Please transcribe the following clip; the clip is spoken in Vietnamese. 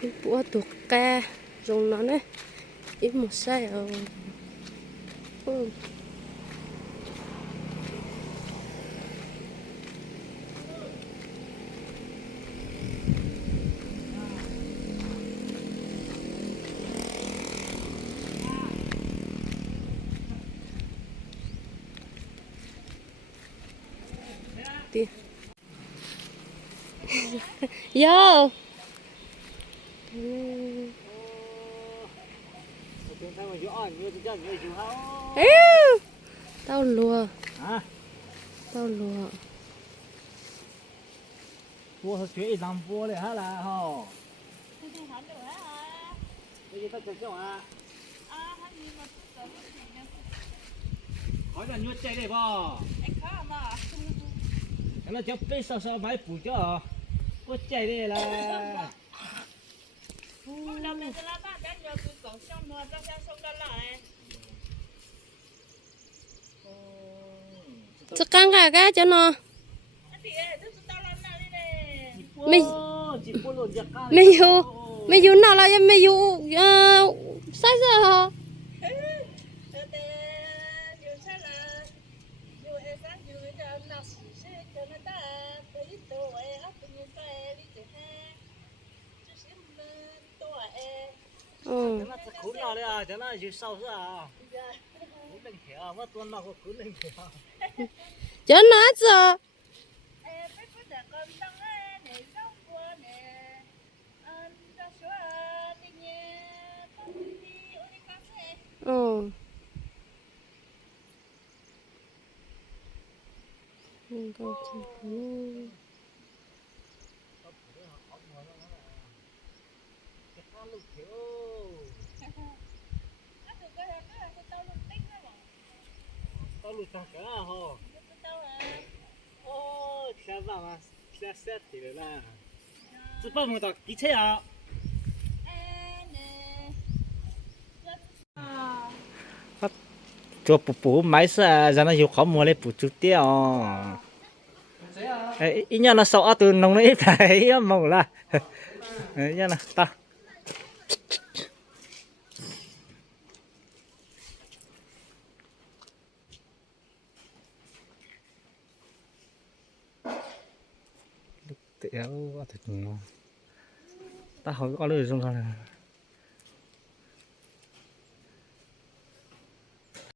ít bữa tuột ca dùng nó đấy ít một sai ở đi vô Ê, tao lùa tao lùa bố chuyện làm bố này hả là ho bây giờ ta chơi sao à hỏi là nuôi chạy đây bò cái nó cho bé sao sao máy phụ cho có chạy đây là chắc căng cả cho nó mình mình yêu nào là mình yêu sai giờ hả nó khốn nào đấy à, nó chịu sâu ra à, khốn lên khéo, mất tuần nào có khốn lên khéo, cho nó giờ mình còn chỉ có tao lụt thằng cả ho, ô, sao vậy mà, sao xét thì là, chỉ bao nhiêu tao kỹ thế à, cho bố máy sa, giờ nó chịu khó mua lấy bố chút tiêu, ít nhất nó sợ từ nông nó ít thấy mong là, nhá nè, tao tiểu thật ngon ta hỏi có lời trong này